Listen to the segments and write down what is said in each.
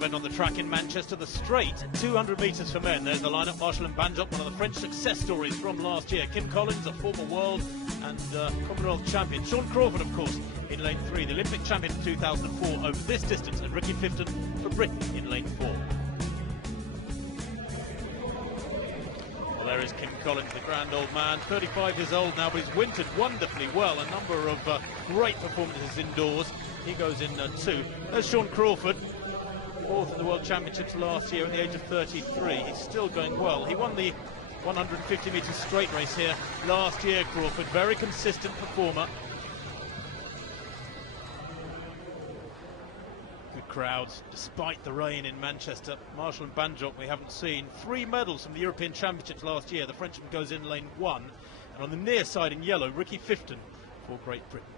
event on the track in Manchester, the straight 200 metres for men. There's the lineup: Marshall and Banjock, one of the French success stories from last year. Kim Collins, a former world and Commonwealth champion. Sean Crawford, of course, in lane 3, the Olympic champion in 2004 over this distance, and Ricky Fifton for Britain in lane 4. Well, there is Kim Collins, the grand old man, 35 years old now, but he's wintered wonderfully well. A number of great performances indoors. He goes in 2. There's Sean Crawford, 4th at the World Championships last year at the age of 33. He's still going well. He won the 150 metres straight race here last year, Crawford. Very consistent performer. Good crowds, despite the rain in Manchester. Marshall and Banjock we haven't seen. 3 medals from the European Championships last year. The Frenchman goes in lane 1. And on the near side in yellow, Ricky Fifton for Great Britain.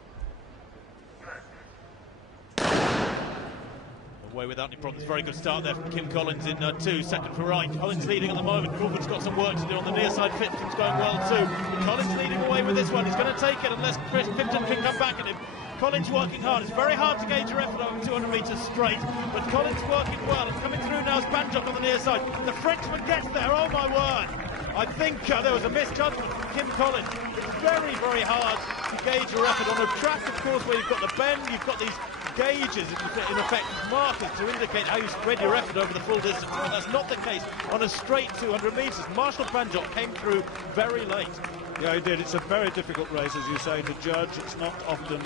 Away without any problems. Very good start there from Kim Collins in 2, second for right. Collins leading at the moment. Crawford's got some work to do on the near side. Fifton's going well too. Collins leading away with this one. He's going to take it unless Fifton can come back at him. Collins working hard. It's very hard to gauge your effort over 200 metres straight, but Collins working well, and coming through now is Banjock on the near side. The Frenchman gets there, oh my word! I think there was a misjudgment from Kim Collins. It's very, very hard to gauge your effort on a track, of course, where you've got the bend, you've got these gauges, in effect, markers to indicate how you spread your effort over the full distance. Well, that's not the case on a straight 200 metres. Marshall Banjock came through very late. Yeah, he did. It's a very difficult race, as you say, to judge. It's not often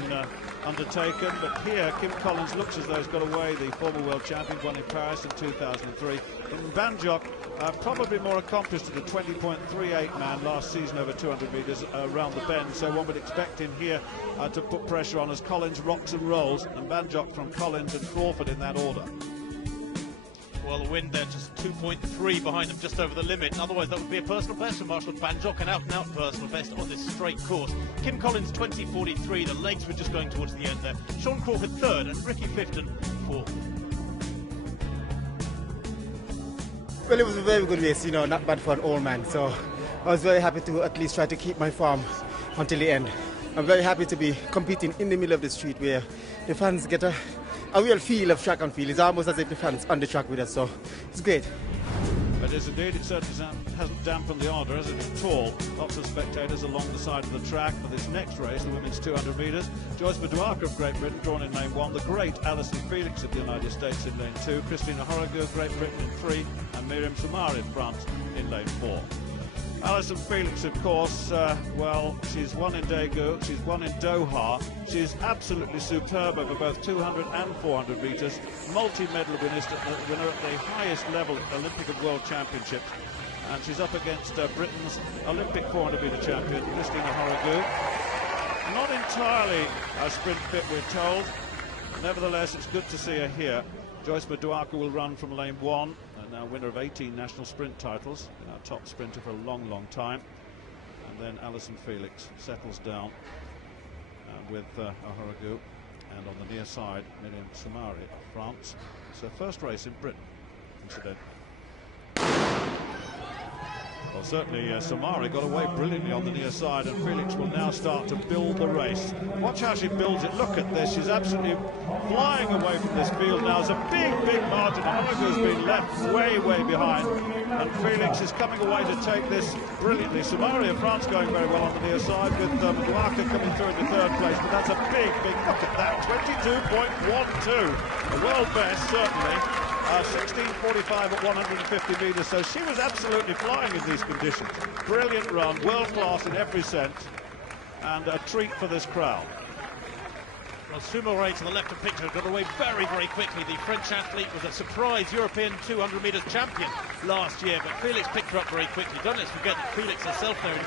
undertaken, but here Kim Collins looks as though he's got away. The former world champion, won in Paris in 2003. And Banjock, probably more accomplished at a 20.38 man last season over 200 metres around the bend, so one would expect him here to put pressure on as Collins rocks and rolls, and Banjock from Collins and Crawford in that order. Well, the wind there just 2.3 behind them, just over the limit. Otherwise, that would be a personal best for Marshall Banjock, an out-and-out personal best on this straight course. Kim Collins 20.43. The legs were just going towards the end there. Sean Crawford 3rd and Ricky Fifton 4th. Well, it was a very good race, you know, not bad for an old man. So I was very happy to at least try to keep my form until the end. I'm very happy to be competing in the middle of the street where the fans get a real feel of track and field. It's almost as if the fans on the track with us, so it's great. It is indeed. It certainly hasn't dampened the ardour, has it, at all? Lots of spectators along the side of the track for this next race, the women's 200 metres. Joyce Maduaka of Great Britain drawn in lane 1, the great Alison Felix of the United States in lane 2, Christina Horrigu, Great Britain in 3, and Miriam Soumare of France in lane 4. Alison Felix, of course, well, she's won in Daegu, she's won in Doha. She's absolutely superb over both 200 and 400 metres. Multi-medal winner at the highest level Olympic and World Championships. And she's up against Britain's Olympic 400 metre champion, Christina Horrigu. Not entirely sprint fit, we're told. Nevertheless, it's good to see her here. Joyce Maduaka will run from lane 1. Now winner of 18 national sprint titles, been our top sprinter for a long, long time. And then Alison Felix settles down with Horrigu, and on the near side, Miriam Soumare of France. It's her first race in Britain, incidentally. Well, certainly Soumare got away brilliantly on the near side, and Felix will now start to build the race. Watch how she builds it. Look at this. She's absolutely flying away from this field now. There's a big, big margin. Horrigu's been left way, way behind, and Felix is coming away to take this brilliantly. Soumare of France going very well on the near side, with Maduaka coming through in the 3rd place, but that's a big, big, look at that, 22.12. A world best, certainly. 16.45 at 150 metres, so she was absolutely flying in these conditions. Brilliant run, world class in every sense, and a treat for this crowd. Well, Soumare to the left of picture got away very, very quickly. The French athlete was a surprise European 200 metres champion last year, but Felix picked her up very quickly. Don't let's forget that Felix herself there has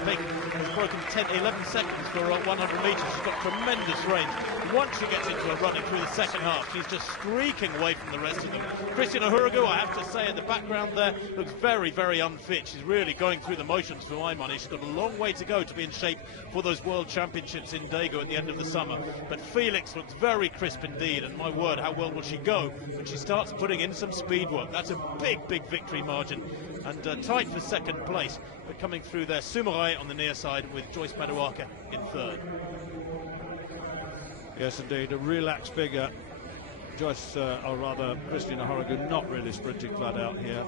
broken 11 seconds for 100 metres. She's got tremendous range. Once she gets into her running through the second half, she's just streaking away from the rest of them. Christina Horrigu, I have to say, in the background there, looks very, very unfit. She's really going through the motions for my money. She's got a long way to go to be in shape for those World Championships in Daegu at the end of the summer. But Felix looks very crisp indeed, and my word, how well will she go when she starts putting in some speed work. That's a big, big victory margin, and tight for 2nd place. But coming through there, Soumare on the near side with Joyce Maduaka in 3rd. Yes, indeed, a relaxed figure or rather Christina Horrigan not really sprinting flat out here.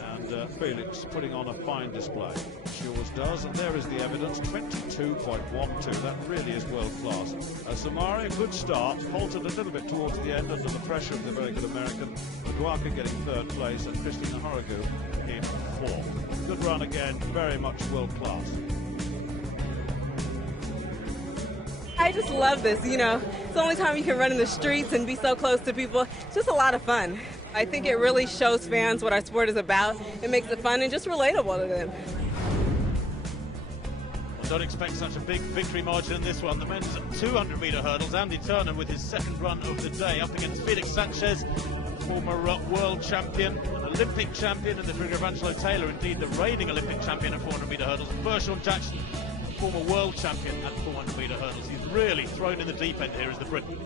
And Felix putting on a fine display. She always does, and there is the evidence, 22.12. That really is world class. Samari, a good start, faltered a little bit towards the end under the pressure of the very good American. Maduaka getting third place, and Christina Horrigan in fourth. Good run again, very much world class. I just love this, you know. It's the only time you can run in the streets and be so close to people. It's just a lot of fun. I think it really shows fans what our sport is about. It makes it fun and just relatable to them. Well, don't expect such a big victory margin in this one. The men's 200-metre hurdles. Andy Turner with his second run of the day up against Felix Sanchez, former world champion, an Olympic champion in the figure of Angelo Taylor, indeed the reigning Olympic champion at 400-metre hurdles. Bershon Jackson, former world champion at 400-metre hurdles. He's really thrown in the deep end here as the Briton.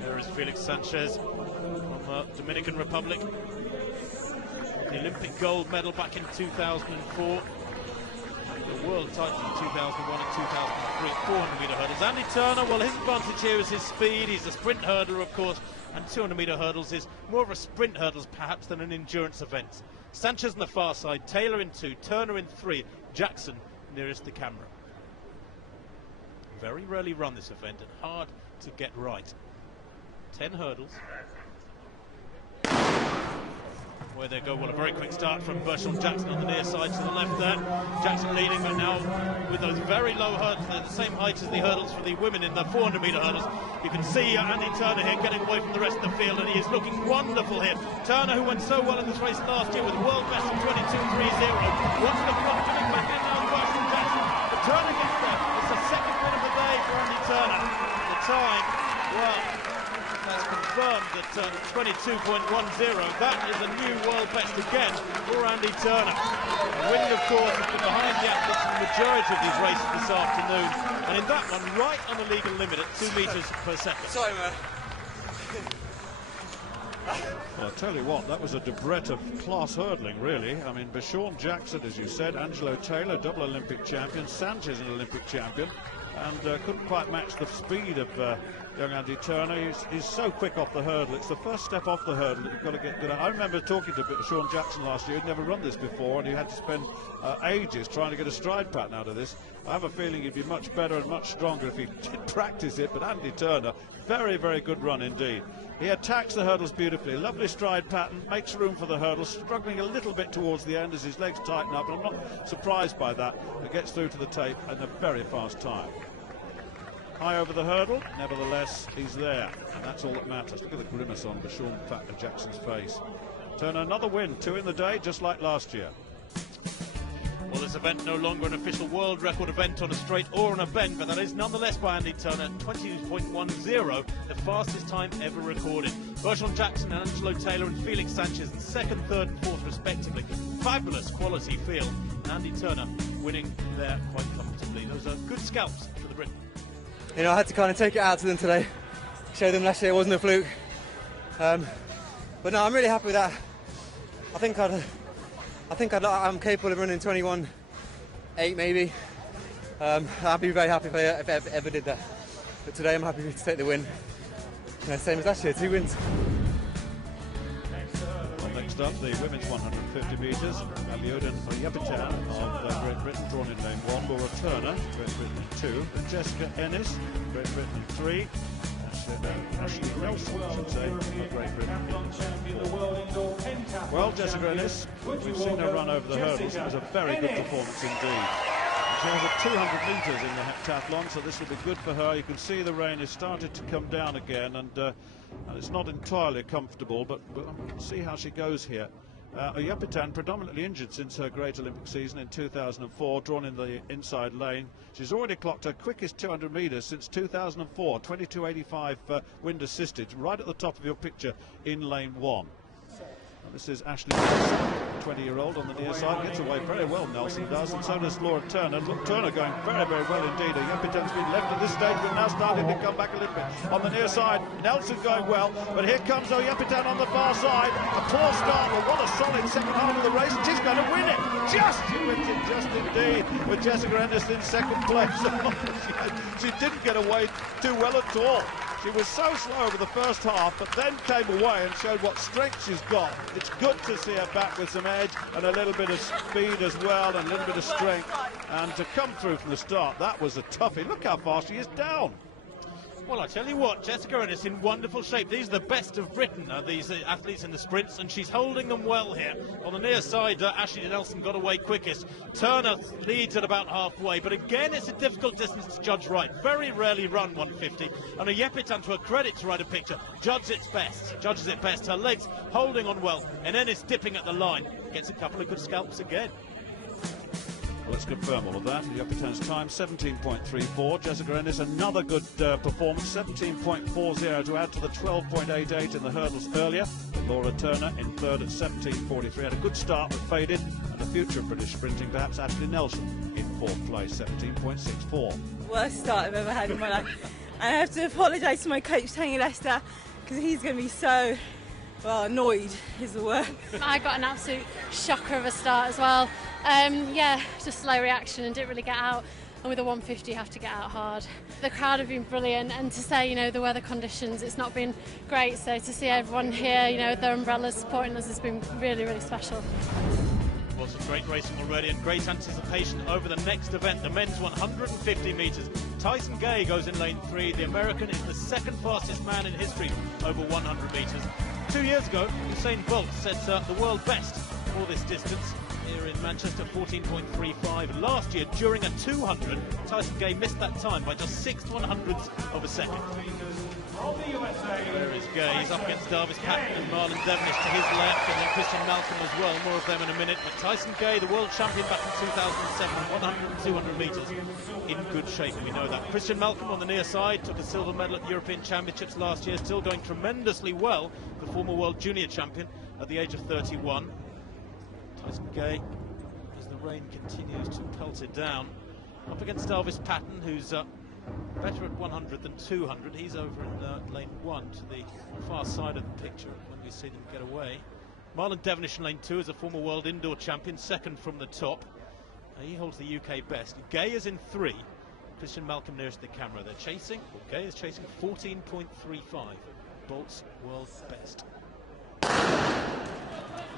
There is Felix Sanchez from Dominican Republic. The Olympic gold medal back in 2004. The world title in 2001 and 2003 at 400-metre hurdles. Andy Turner, well, his advantage here is his speed. He's a sprint hurdler, of course, and 200-metre hurdles is more of a sprint hurdles perhaps than an endurance event. Sanchez on the far side, Taylor in 2, Turner in 3, Jackson nearest the camera. Very rarely run this event and hard to get right. 10 hurdles. Where they go, well, a very quick start from Bershon Jackson on the near side to the left there. Jackson leading, but now with those very low hurdles, they're the same height as the hurdles for the women in the 400-metre hurdles. You can see Andy Turner here getting away from the rest of the field, and he is looking wonderful here. Turner, who went so well in this race last year with world best of 22.30. Watch the front coming back in now, Bershon Jackson. But Turner gets there. It's the second win of the day for Andy Turner. The time, well, that's confirmed at 22.10. That is a new world best again for Andy Turner. Winning, of course, has been behind the athletes in the majority of these races this afternoon. And in that one, right on the legal limit at 2 metres per second. Sorry, man. Well, I'll tell you what, that was a debret of class hurdling, really. I mean, Bershon Jackson, as you said, Angelo Taylor, double Olympic champion, Sanchez, an Olympic champion, and couldn't quite match the speed of young Andy Turner. He's so quick off the hurdle. It's the first step off the hurdle that you've got to get good at. I remember talking to Bershon Jackson last year. He'd never run this before, and he had to spend ages trying to get a stride pattern out of this. I have a feeling he'd be much better and much stronger if he did practice it, but Andy Turner, very, very good run indeed. He attacks the hurdles beautifully. Lovely stride pattern, makes room for the hurdles, struggling a little bit towards the end as his legs tighten up, and I'm not surprised by that. He gets through to the tape in a very fast time. High over the hurdle, nevertheless, he's there, and that's all that matters. Look at the grimace on Bershon Jackson's face. Turner, another win, 2 in the day, just like last year. Well, this event no longer an official world record event on a straight or on a bend, but that is nonetheless by Andy Turner, 22.10, the fastest time ever recorded. Bershon Jackson and Angelo Taylor and Felix Sanchez in second, third and fourth respectively. Fabulous quality field. Andy Turner winning there quite comfortably. Those are good scalps for the Briton. You know, I had to kind of take it out to them today, show them last year it wasn't a fluke. But no, I'm really happy with that. I think I'm capable of running 21.8 maybe. I'd be very happy if I ever did that. But today I'm happy to take the win. You know, same as last year, 2 wins. Well, next up, the women's 150 metres. Abiodun Yapitan of Great Britain, drawn in lane 1. Laura Turner, Great Britain 2. And Jessica Ennis, Great Britain 3. Ashley Nelson, I should say, of Great Britain. Well, Jessica Ennis, we've seen her run over the hurdles. It was a very good performance indeed. She has a 200 metres in the heptathlon, so this will be good for her. You can see the rain has started to come down again, and it's not entirely comfortable, but we'll see how she goes here. Yapitan, predominantly injured since her Great Olympic season in 2004, drawn in the inside lane. She's already clocked her quickest 200 metres since 2004, 22.85 wind assisted, right at the top of your picture in lane 1. This is Ashley Nelson, 20-year-old on the near side, gets away very well, Nelson does, and so does Laura Turner. Look, Turner going very, very well indeed. Yapitan's been left at this stage, but now starting to come back a little bit. On the near side, Nelson going well, but here comes Yapitan on the far side. A poor start, but what a solid second half of the race, and she's going to win it. She wins it just indeed, with Jessica Ennis in second place. She didn't get away too well at all. She was so slow over the first half, but then came away and showed what strength she's got. It's good to see her back with some edge and a little bit of speed as well, and a little bit of strength. And to come through from the start, that was a toughie. Look how far she is down. Well, I tell you what, Jessica Ennis in wonderful shape. These are the best of Britain, these athletes in the sprints, and she's holding them well here. On the near side, Ashley Nelson got away quickest. Turner leads at about halfway, but again, it's a difficult distance to judge right. Very rarely run 150, and Yepitan, to her credit to write a picture, judges it best. Her legs holding on well, and Ennis dipping at the line. Gets a couple of good scalps again. Let's confirm all of that. Yepitan's time, 17.34. Jessica Ennis, another good performance, 17.40 to add to the 12.88 in the hurdles earlier. Laura Turner in third at 17.43. Had a good start but faded. And the future of British sprinting, perhaps Ashley Nelson in fourth place, 17.64. Worst start I've ever had in my life. And I have to apologise to my coach, Tony Lester, because he's going to be so, well, annoyed is the word. I got an absolute shocker of a start as well. Yeah, just slow reaction and didn't really get out. And with a 150, you have to get out hard. The crowd have been brilliant, and to say, you know, the weather conditions, it's not been great. So to see everyone here, you know, with their umbrellas supporting us has been really, really special. Well, some great racing already and great anticipation over the next event, the men's 150 metres. Tyson Gay goes in lane 3. The American is the second fastest man in history over 100 metres. 2 years ago, Usain Bolt set the world best for this distance here in Manchester, 14.35. Last year, during a 200, Tyson Gay missed that time by just 6/100ths of a second. There is Gay. He's up against Davis Patton and Marlon Devonish to his left, and then Christian Malcolm as well. More of them in a minute. But Tyson Gay, the world champion back in 2007, 100 and 200 metres, in good shape, we know that. Christian Malcolm on the near side took a silver medal at the European Championships last year, still going tremendously well. The former world junior champion at the age of 31. Tyson Gay, as the rain continues to pelt it down, up against Davis Patton, who's better at 100 than 200. He's over in lane 1 to the far side of the picture when we see them get away. Marlon Devonish in lane 2 is a former world indoor champion, second from the top. He holds the UK best. Gay is in 3. Christian Malcolm nearest the camera. They're chasing. Well, Gay is chasing 14.35. Bolt's world best.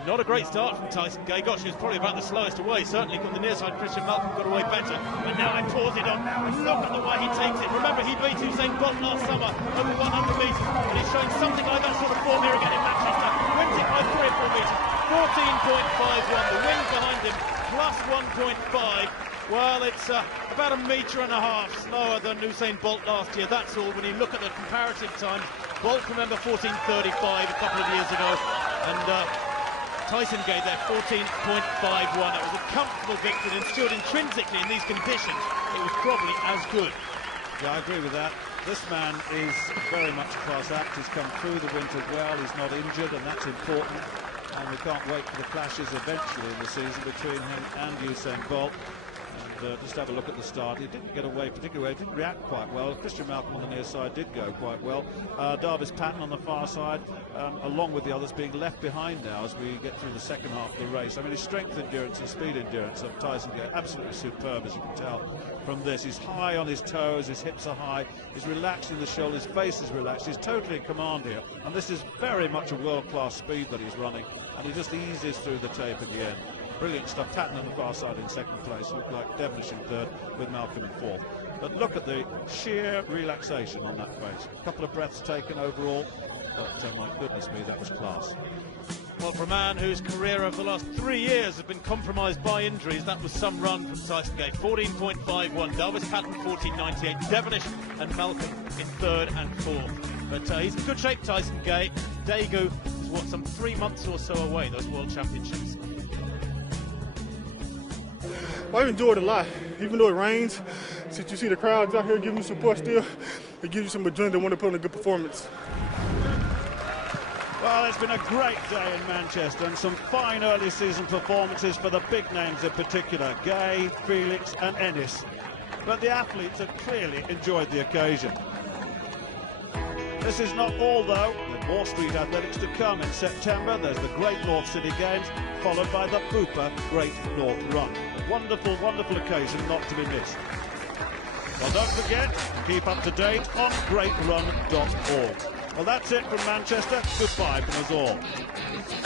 Not a great start from Tyson Gay. Gosh, he was probably about the slowest away. Certainly from the near side, Christian Malcolm got away better. And now it pours it on. Look at the way he takes it. Remember, he beat Usain Bolt last summer over 100 metres. And he's showing something like that sort of form here again in Manchester. Wins it by 3 or 4 metres. 14.51. The wind behind him, plus 1.5. Well, it's about 1.5 metres slower than Usain Bolt last year. That's all. When you look at the comparative times, Bolt, remember, 14.35 a couple of years ago. And Tyson Gay there, 14.51. It was a comfortable victory, and stood intrinsically in these conditions, it was probably as good. Yeah, I agree with that. This man is very much a class act. He's come through the winter well. He's not injured, and that's important. And we can't wait for the clashes eventually in the season between him and Usain Bolt. And just have a look at the start. He didn't get away particularly well. He didn't react quite well. Christian Malcolm on the near side did go quite well. Davis Patton on the far side, along with the others, being left behind now as we get through the second half of the race. I mean, his strength endurance and speed endurance of Tyson Gay, absolutely superb, as you can tell from this. He's high on his toes, his hips are high, he's relaxing the shoulders, his face is relaxed, he's totally in command here. And this is very much a world-class speed that he's running, and he just eases through the tape at the end. Brilliant stuff. Patton on the far side in second place. Looked like Devonish in third, with Malcolm in fourth. But look at the sheer relaxation on that face. A couple of breaths taken overall, but my goodness me, that was class. Well, for a man whose career over the last 3 years has been compromised by injuries, that was some run from Tyson Gay. 14.51. Davis Patton 14.98. Devonish and Malcolm in third and fourth. But he's in good shape, Tyson Gay. Daegu is what, some 3 months or so away, those World Championships. I enjoyed it a lot, even though it rains. Since you see the crowds out here giving you support still, it gives you some adrenaline to want to put on a good performance. Well, it's been a great day in Manchester, and some fine early season performances for the big names in particular, Gay, Felix and Ennis. But the athletes have clearly enjoyed the occasion. This is not all, though. There's more street athletics to come in September. There's the Great North City Games, followed by the Bupa Great North Run. A wonderful, wonderful occasion not to be missed. Well, don't forget to keep up to date on greatrun.org. Well, that's it from Manchester. Goodbye from us all.